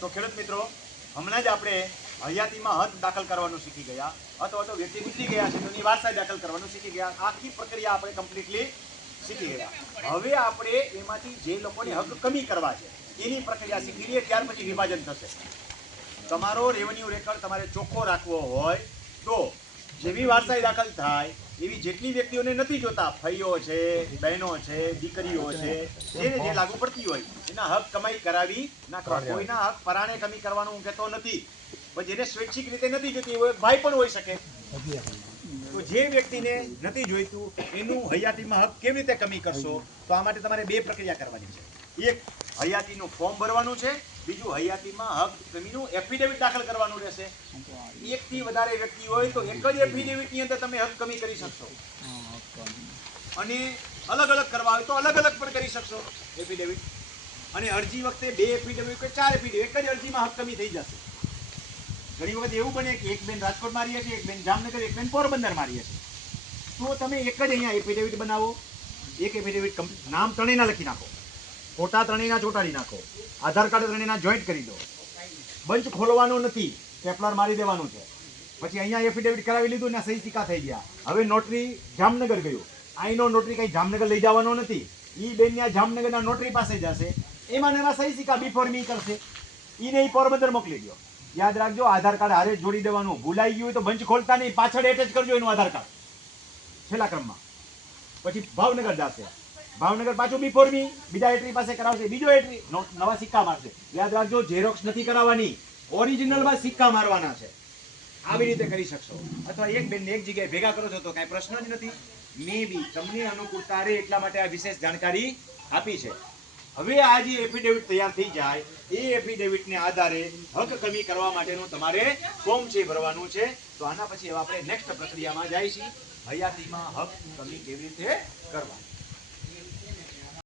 તો ખેડૂત મિત્રો, હમણાં જ આપણે હયાતીમાં હદ દાખલ કરવાનું શીખી ગયા, અથવા તો વ્યક્તિ ગુજરી ગયા છે તો એની વારસાઈ દાખલ કરવાનું શીખી ગયા. આખી પ્રક્રિયા આપણે કમ્પ્લીટલી શીખી ગયા. હવે આપણે એમાંથી જે લોકોને હક કમી કરવા છે એની પ્રક્રિયા શીખી લઈએ. ત્યાર પછી વિભાજન થશે. તમારો રેવન્યુ રેકર્ડ તમારે ચોખ્ખો રાખવો હોય તો જેવી વારસાઈ દાખલ થાય એવી જેટલી વ્યક્તિઓને નથી જોતા, ભાઈઓ છે, બહેનો છે, દીકરીઓ છે, જેને જે લાગુ પડતી હોય એના હક કમાઈ કરાવી નાખવા. કોઈના હક પરાણે કમી કરવાનું હું કહેતો નથી, પણ જેને સ્વૈચ્છિક રીતે નથી જોતી હોય, ભાઈ પણ હોઈ શકે, તો જે વ્યક્તિને નથી જોઈતું એનું હયાતીમાં હક કેવી રીતે કમી કરશો? તો આ માટે તમારે બે પ્રક્રિયા કરવાની છે. એક, હયાતીનું ફોર્મ ભરવાનું છે. બીજું, હયાતીમાં હક કમીનું એફિડેવિટ દાખલ કરવાનું રહેશે. એકથી વધારે વ્યક્તિ હોય તો એક જ એફિડેવિટની અંદર તમે હક કમી કરી શકશો, અને અલગ અલગ કરવા હોય તો અલગ અલગ પણ કરી શકશો એફિડેવિટ. અને અરજી વખતે બે એફિડેવિટ કે ચાર એફિડેવિટ, એક જ અરજીમાં હક કમી થઈ જશે. ઘણી વખત એવું બને કે એક બેન રાજકોટમાં રહીએ છે, એક બેન જામનગર, એક બેન પોરબંદરમાં રહીએ છે, તો તમે એક જ અહીંયા એફિડેવિટ બનાવો. એક એફિડેવિટ નામ ત્રણેયના લખી નાખો, ફોટા ત્રણેયના ચોંટાડી નાખો, આધાર કાર્ડ ત્રણેયના જોઈન્ટ કરી દો. બંચ ખોલવાનો નથી, સ્ટેપલર મારી દેવાનું છે. પછી અહીંયા એફિડેવિટ કરાવી લીધું ને સહી સિક્કા થઈ ગયા. હવે નોટરી જામનગર ગયું, અહીંનો નોટરી કંઈ જામનગર લઈ જવાનો નથી, એ બેનને જામનગરના નોટરી પાસે જશે, એમાં એમાં સહી સિક્કા બિફોર મી કરશે, એને એ પોરબંદર મોકલી દો. યાદ રાખજો, આધાર કાર્ડ હારે જોડી દેવાનું. ભૂલાઈ ગયું હોય તો બંચ ખોલતા નહીં, પાછળ એટેચ કરજો એનું આધાર કાર્ડ છેલ્લા ક્રમમાં. પછી ભાવનગર જશે, ભાવનગર પાછું બિફોર મી બીજા એન્ટ્રી પાસે કરાવશે, બીજો એન્ટ્રી નવા સિક્કા મારશે. યાદ રાખજો, ઝેરોક્સ નથી કરાવવાની, ઓરિજિનલમાં સિક્કા મારવાના છે. આવી રીતે કરી શકશો. અથવા એક બેનને એક જગ્યાએ ભેગા કરો છો તો કાંઈ પ્રશ્ન જ નથી. મે બી તમને અનુકૂળતા રહે એટલા માટે આ વિશેષ જાણકારી આપી છે. હવે આ જે એફિડેવિટ તૈયાર થઈ જાય એ એફિડેવિટને આધારે હક કમી કરવા માટેનું તમારે ફોર્મ છે ભરવાનું છે. તો આના પછી હવે આપણે નેક્સ્ટ પ્રક્રિયામાં જાય છીએ, હયાતીમાં હક કમી કેવી રીતે કરવા.